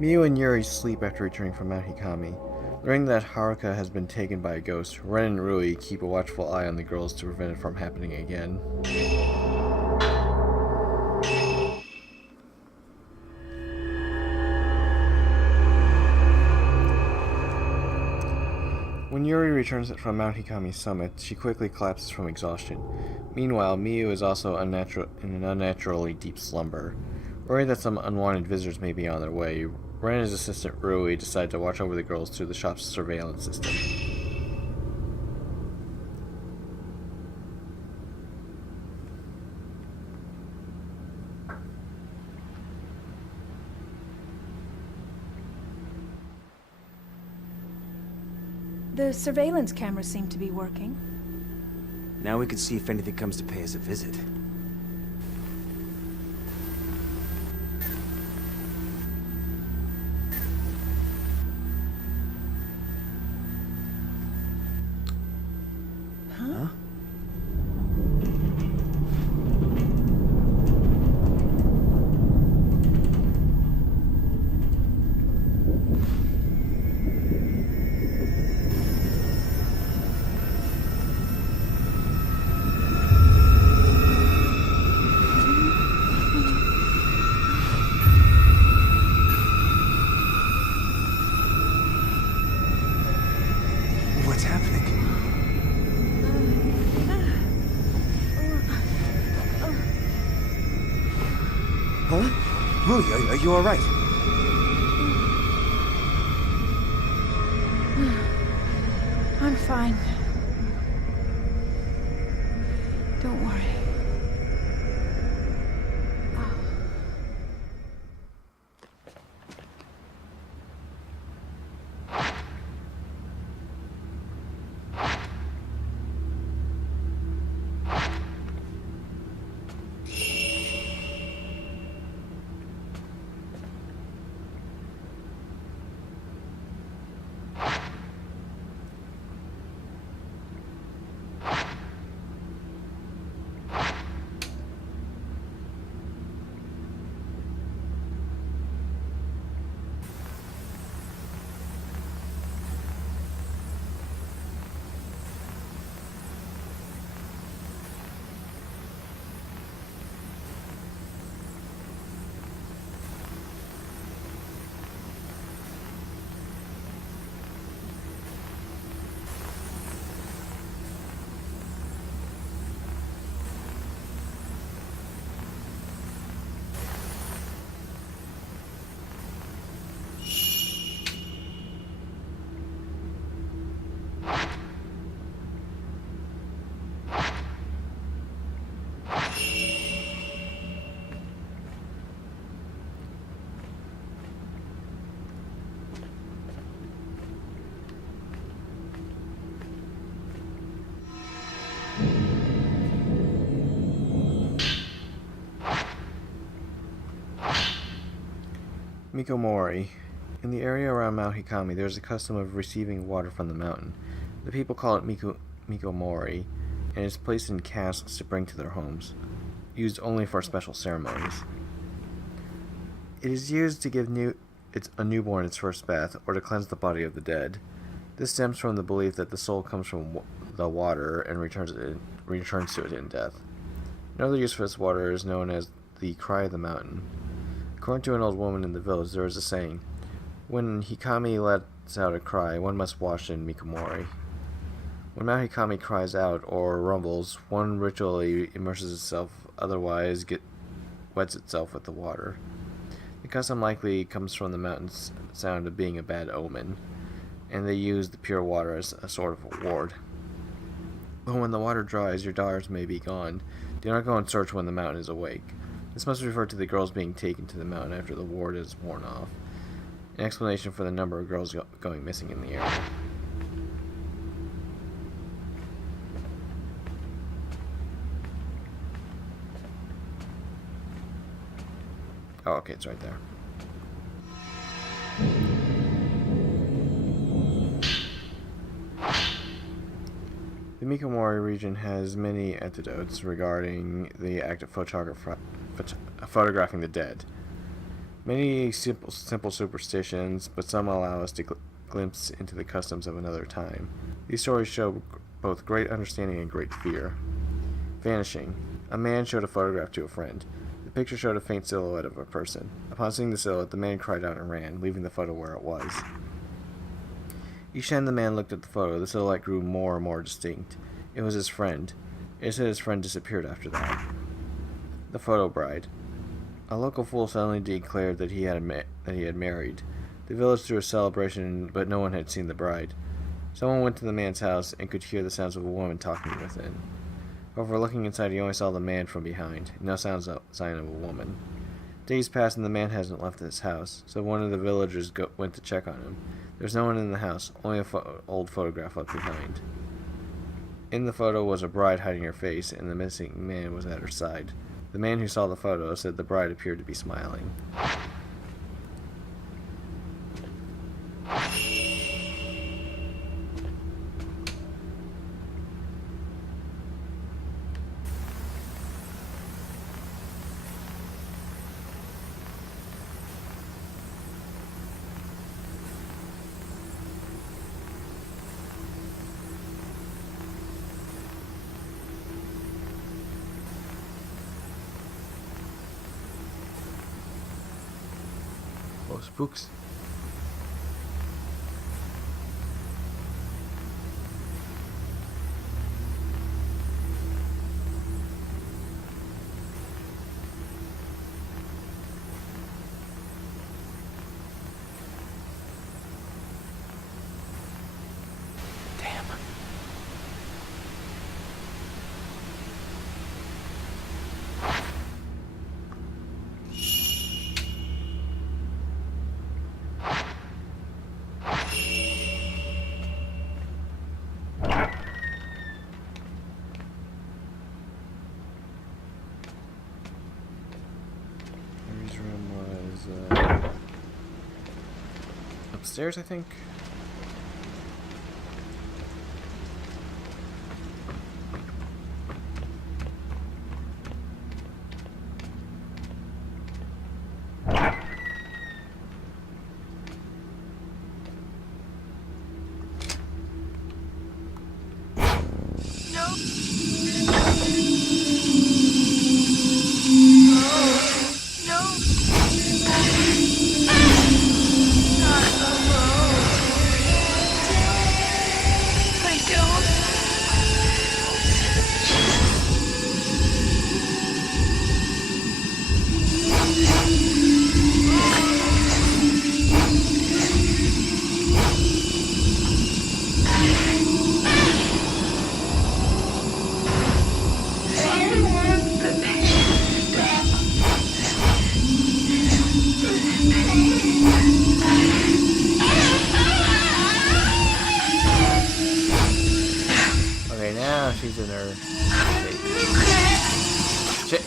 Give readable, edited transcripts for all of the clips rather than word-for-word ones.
Miu and Yuri sleep after returning from Mount Hikami. Learning that Haruka has been taken by a ghost, Ren and Rui keep a watchful eye on the girls to prevent it from happening again. When Yuri returns from Mount Hikami's summit, she quickly collapses from exhaustion. Meanwhile, Miu is also in an unnaturally deep slumber. Worried that some unwanted visitors may be on their way, Ren and his assistant Rui decide to watch over the girls through the shop's surveillance system. The surveillance cameras seem to be working. Now we can see if anything comes to pay us a visit. Huh? What's happening? Huh? Rui, are you alright? I'm fine. Don't worry. Mikomori. In the area around Mount Hikami, there is a custom of receiving water from the mountain. The people call it Mikomori, and is placed in casks to bring to their homes, used only for special ceremonies. It is used to give a newborn its first bath, or to cleanse the body of the dead. This stems from the belief that the soul comes from the water and returns to it in death. Another use for this water is known as the Cry of the Mountain. According to an old woman in the village, there is a saying, "When Hikami lets out a cry, one must wash in Mikomori." When Mount Hikami cries out or rumbles, one ritually immerses itself, otherwise wets itself with the water. The custom likely comes from the mountain's sound of being a bad omen, and they use the pure water as a sort of reward. But when the water dries, your daughters may be gone. Do not go in search when the mountain is awake. This must refer to the girls being taken to the mountain after the ward is worn off. An explanation for the number of girls going missing in the area. Oh, okay, it's right there. The Mikomori region has many anecdotes regarding the act of photographing the dead. Many simple superstitions, but some allow us to glimpse into the customs of another time. These stories show both great understanding and great fear. Vanishing. A man showed a photograph to a friend. The picture showed a faint silhouette of a person. Upon seeing the silhouette, the man cried out and ran, leaving the photo where it was. Each time the man looked at the photo, the silhouette grew more and more distinct. It was his friend. It said his friend disappeared after that. The photo bride. A local fool suddenly declared that he had married. The village threw a celebration, but no one had seen the bride. Someone went to the man's house and could hear the sounds of a woman talking within. However, looking inside, he only saw the man from behind. No sign of a woman. Days passed and the man hasn't left his house, so one of the villagers went to check on him. There's no one in the house, only an old photograph left behind. In the photo was a bride hiding her face, and the missing man was at her side. The man who saw the photo said the bride appeared to be smiling. Oh, spooks. Damn. Harry's room was upstairs, I think. Okay, now she's in her... Shit,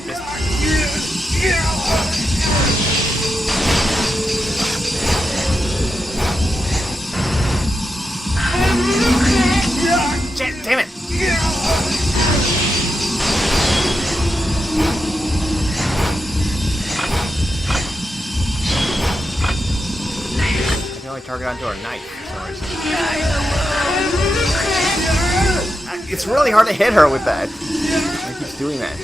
Shit, damn it! I can only target onto her knife for some reason. It's really hard to hit her with that. He keeps doing that.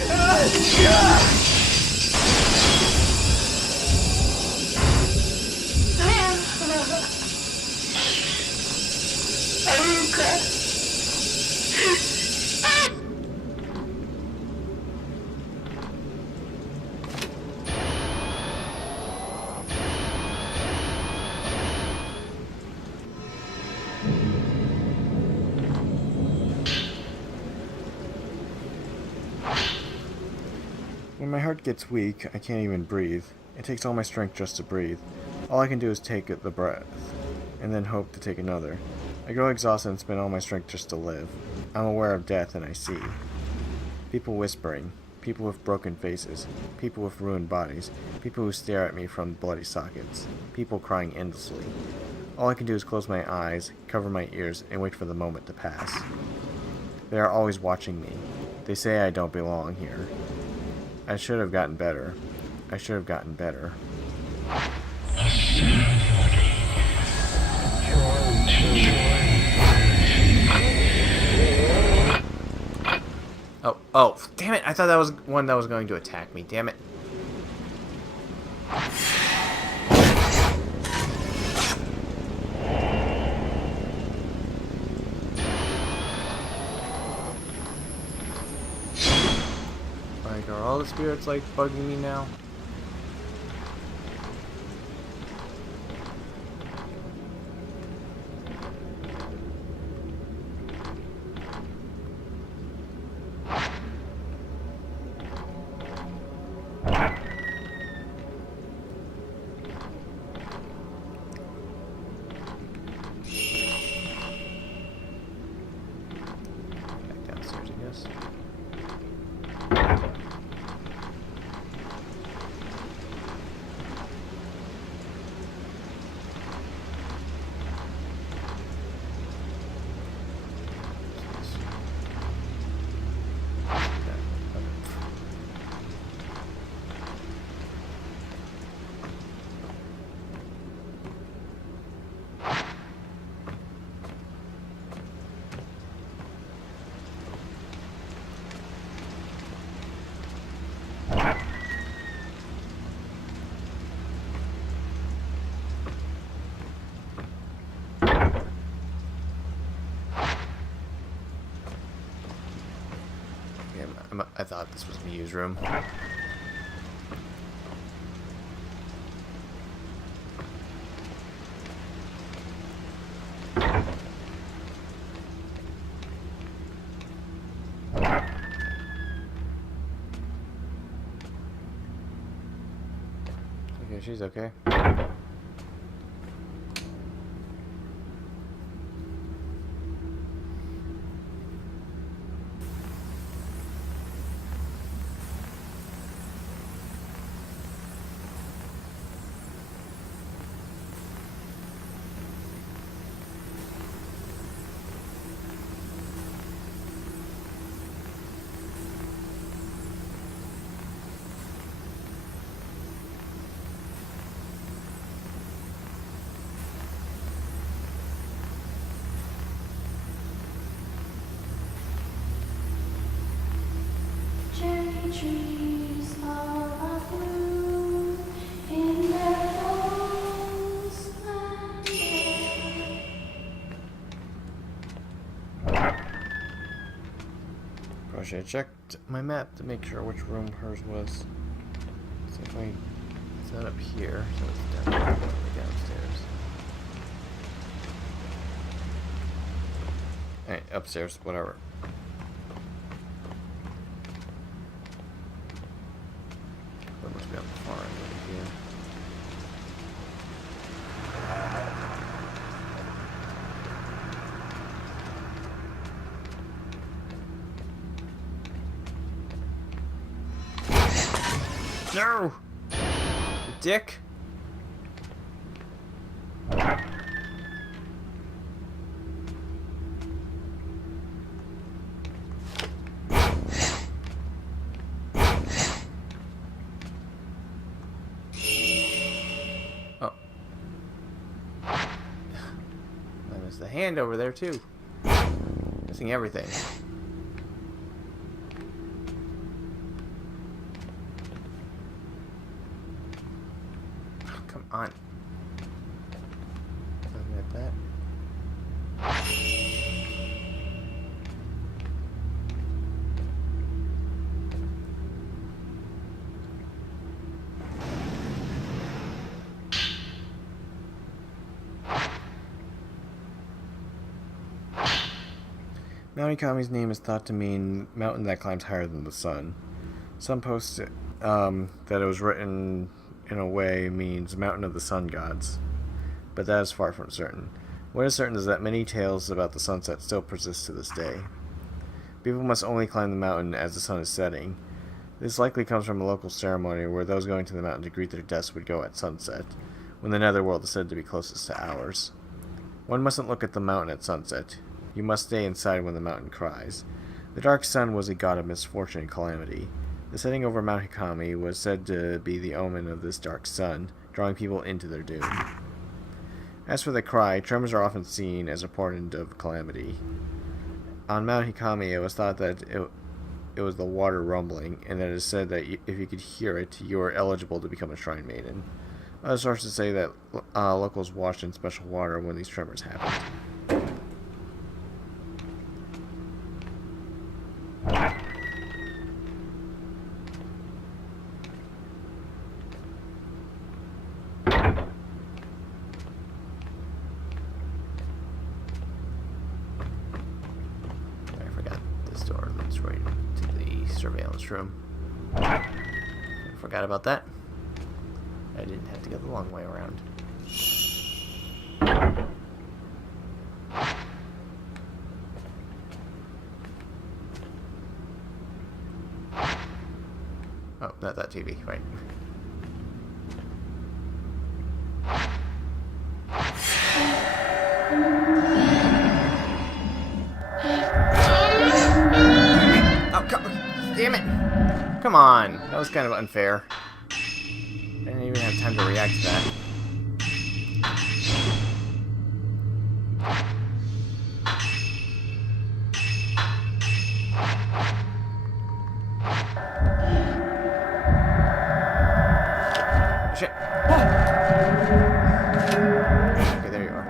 When my heart gets weak, I can't even breathe. It takes all my strength just to breathe. All I can do is take the breath, and then hope to take another. I grow exhausted and spend all my strength just to live. I'm aware of death and I see. People whispering. People with broken faces. People with ruined bodies. People who stare at me from bloody sockets. People crying endlessly. All I can do is close my eyes, cover my ears, and wait for the moment to pass. They are always watching me. They say I don't belong here. I should have gotten better. I should have gotten better. Oh, damn it! I thought that was one that was going to attack me. Damn it. Like, are all the spirits, like, bugging me now? Back downstairs, I guess. I thought this was Miu's room. Okay, she's okay. Cherry trees all abloom in their full splendor. Probably should have checked my map to make sure which room hers was. So if it's not up here, so it's definitely downstairs. Alright, upstairs, whatever. That must be on the far end over here. No! You dick! Oh. And there's the hand over there too. Missing everything. Come on. Looking at that. Mount Ikami's name is thought to mean mountain that climbs higher than the sun. Some posts that it was written in a way means mountain of the sun gods, but that is far from certain. What is certain is that many tales about the sunset still persist to this day. People must only climb the mountain as the sun is setting. This likely comes from a local ceremony where those going to the mountain to greet their deaths would go at sunset, when the netherworld is said to be closest to ours. One mustn't look at the mountain at sunset. You must stay inside when the mountain cries. The dark sun was a god of misfortune and calamity. The setting over Mount Hikami was said to be the omen of this dark sun, drawing people into their doom. As for the cry, tremors are often seen as a portent of calamity. On Mount Hikami, it was thought that it was the water rumbling, and that it is said that if you could hear it, you were eligible to become a shrine maiden. Other sources say that locals washed in special water when these tremors happened. I forgot this door leads right to the surveillance room. I forgot about that. I didn't have to go the long way around. Oh, not that TV, right. Oh, damn it! Come on, that was kind of unfair. I didn't even have time to react to that. Shit. Okay, there you are.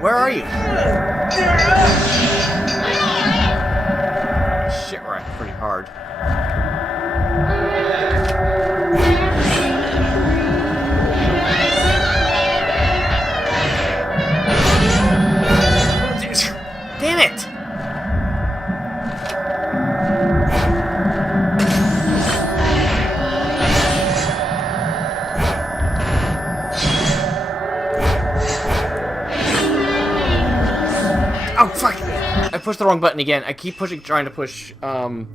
Where are you? Shit, right, pretty hard. Damn it! Oh, fuck! I pushed the wrong button again. I keep trying to push, the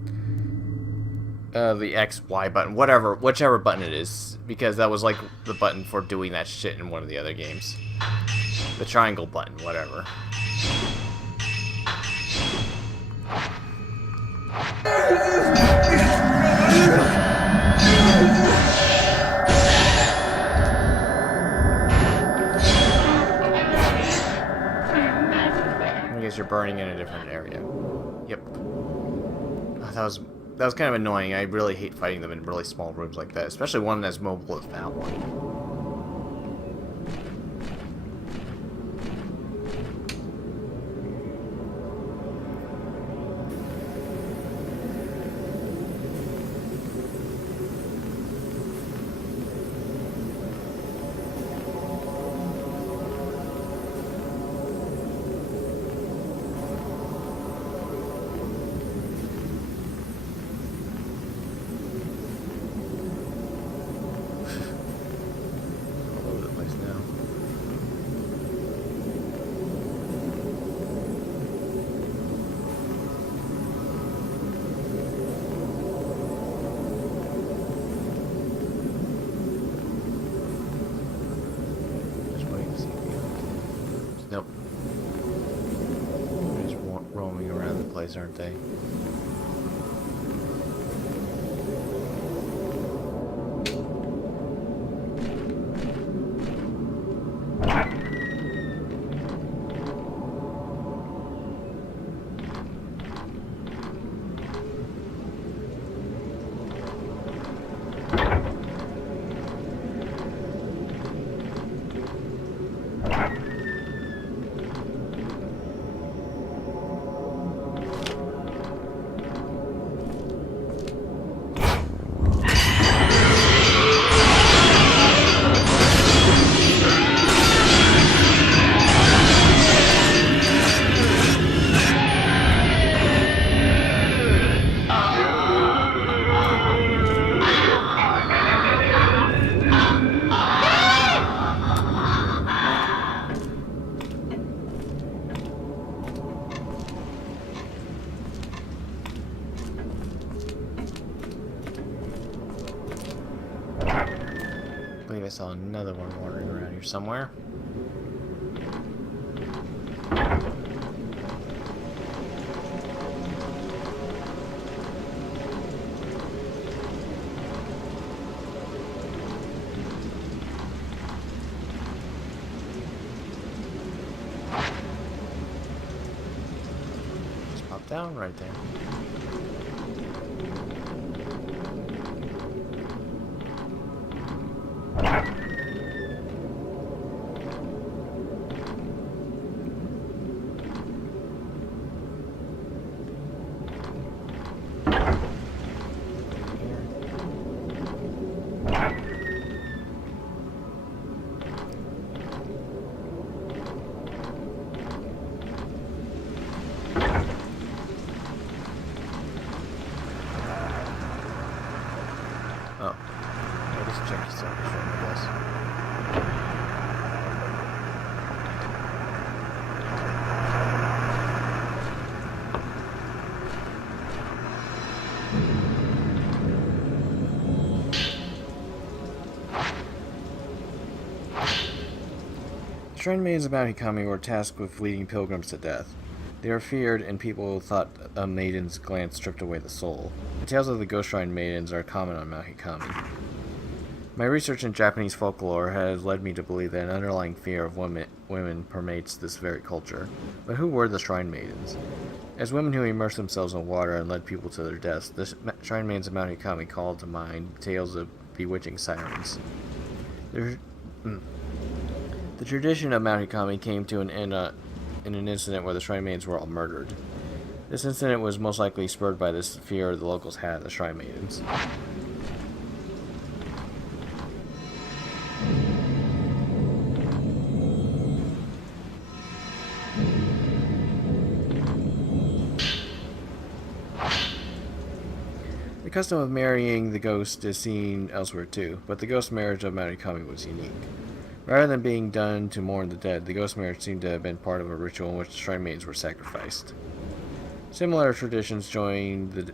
X, Y button, whichever button it is, because that was, like, the button for doing that shit in one of the other games. The triangle button, whatever. You're burning in a different area. Yep. Oh, that was kind of annoying. I really hate fighting them in really small rooms like that, especially one as mobile as that one. Nope. They're just roaming around the place, aren't they? believe I saw another one wandering around here somewhere. Just pop down right there. Oh, I'll just check this out, I guess. The shrine maidens of Mount Hikami were tasked with leading pilgrims to death. They were feared, and people thought a maiden's glance stripped away the soul. The tales of the ghost shrine maidens are common on Mount Hikami. My research in Japanese folklore has led me to believe that an underlying fear of women permeates this very culture. But who were the shrine maidens? As women who immersed themselves in water and led people to their deaths, the shrine maidens of Mount Hikami called to mind tales of bewitching sirens. The tradition of Mount Hikami came to an end in an incident where the shrine maidens were all murdered. This incident was most likely spurred by this fear the locals had of the shrine maidens. The custom of marrying the ghost is seen elsewhere too, but the ghost marriage of Mount Hikami was unique. Rather than being done to mourn the dead, the ghost marriage seemed to have been part of a ritual in which the shrine maidens were sacrificed. Similar traditions join the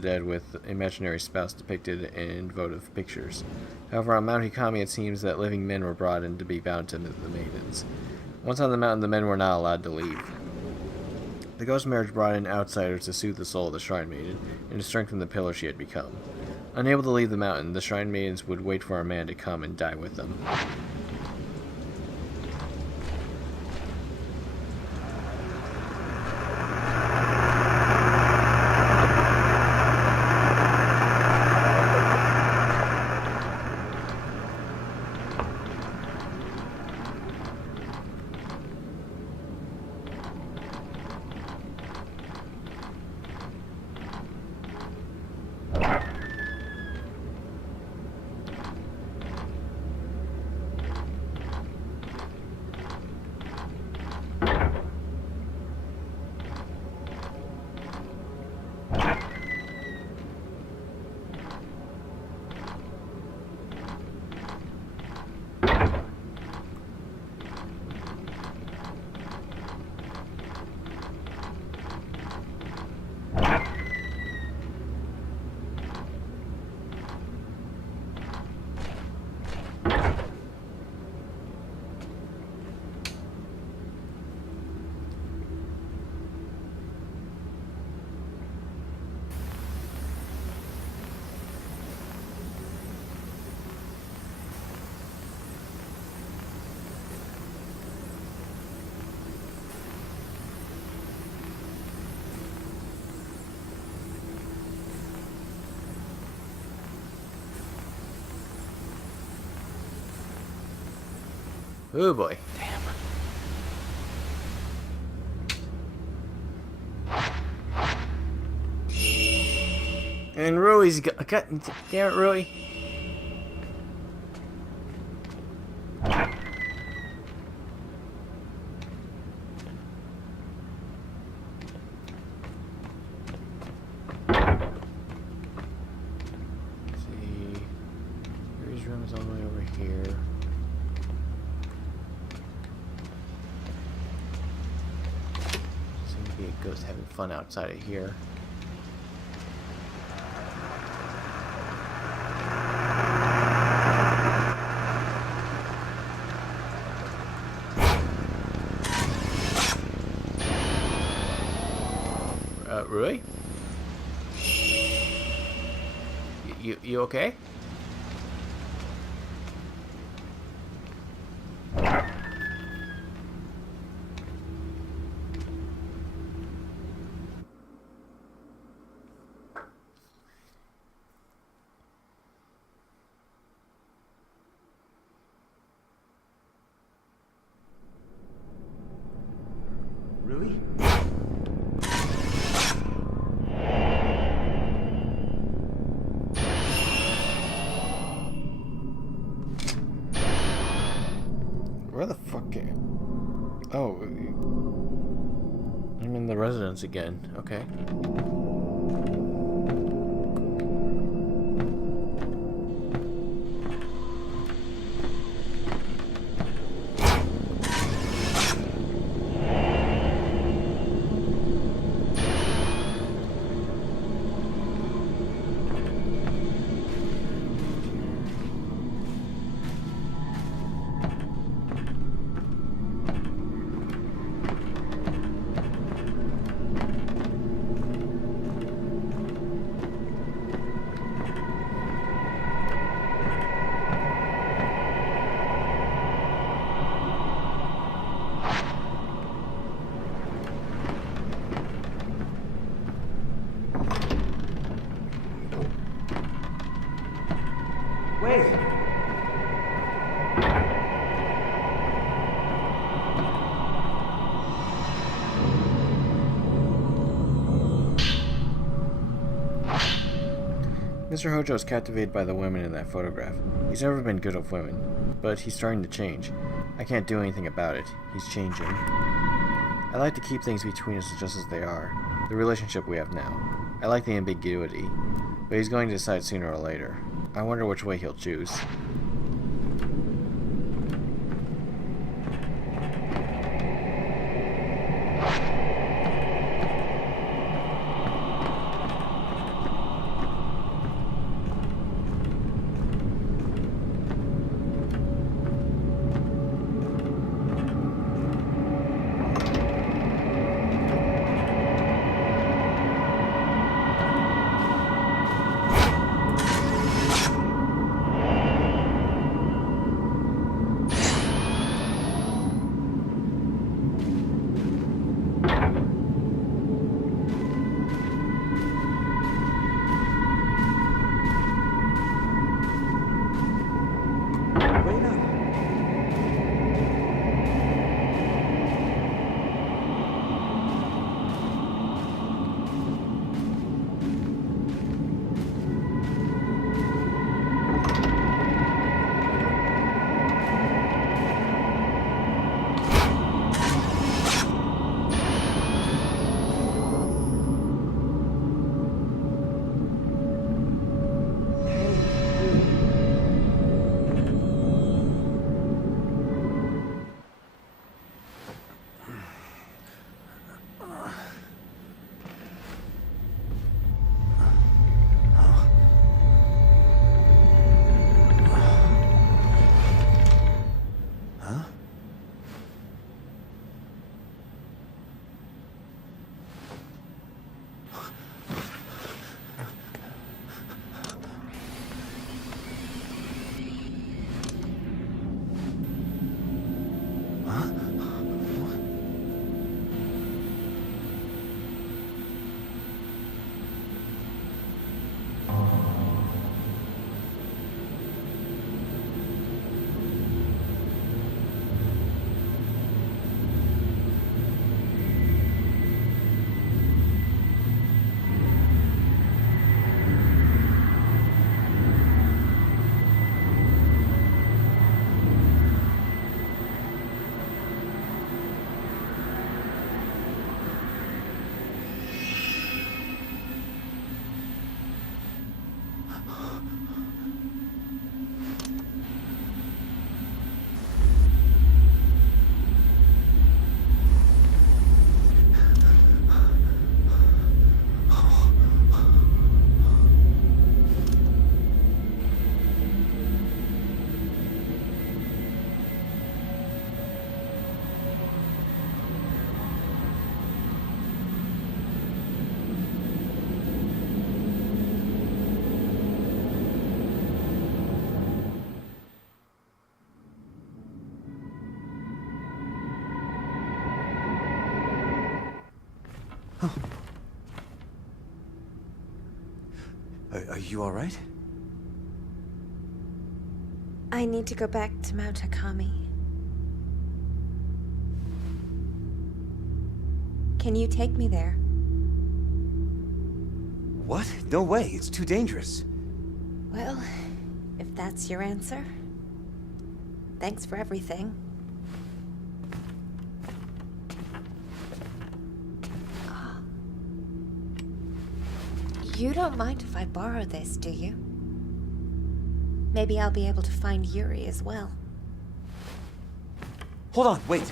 dead with imaginary spouse depicted in votive pictures. However, on Mount Hikami it seems that living men were brought in to be bound to the maidens. Once on the mountain, the men were not allowed to leave. The ghost marriage brought in outsiders to soothe the soul of the shrine maiden and to strengthen the pillar she had become. Unable to leave the mountain, the shrine maidens would wait for a man to come and die with them. Oh boy. Damn. And Rui's got... Damn it, Rui. See... Rui's room is all the way over here. Seems to be a ghost having fun outside of here. Rui? You okay? Rui? Where the fuck Oh, I'm in the residence again. Okay. Wait! Mr. Hojo is captivated by the women in that photograph. He's never been good with women, but he's starting to change. I can't do anything about it. He's changing. I like to keep things between us just as they are. The relationship we have now. I like the ambiguity, but he's going to decide sooner or later. I wonder which way he'll choose. Are you alright? I need to go back to Mount Hakami. Can you take me there? What? No way, it's too dangerous. Well, if that's your answer, thanks for everything. You don't mind if I borrow this, do you? Maybe I'll be able to find Yuri as well. Hold on, wait.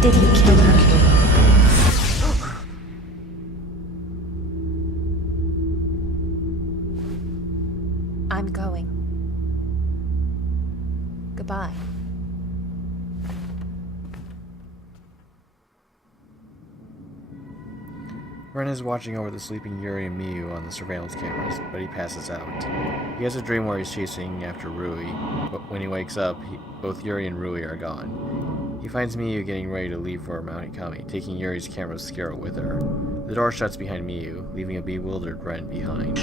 Did you kill her? I'm going. Goodbye. Ren is watching over the sleeping Yuri and Miyu on the surveillance cameras, but he passes out. He has a dream where he's chasing after Rui, but when he wakes up, both Yuri and Rui are gone. He finds Miyu getting ready to leave for Mount Ikami, taking Yuri's camera scare with her. The door shuts behind Miyu, leaving a bewildered Ren behind.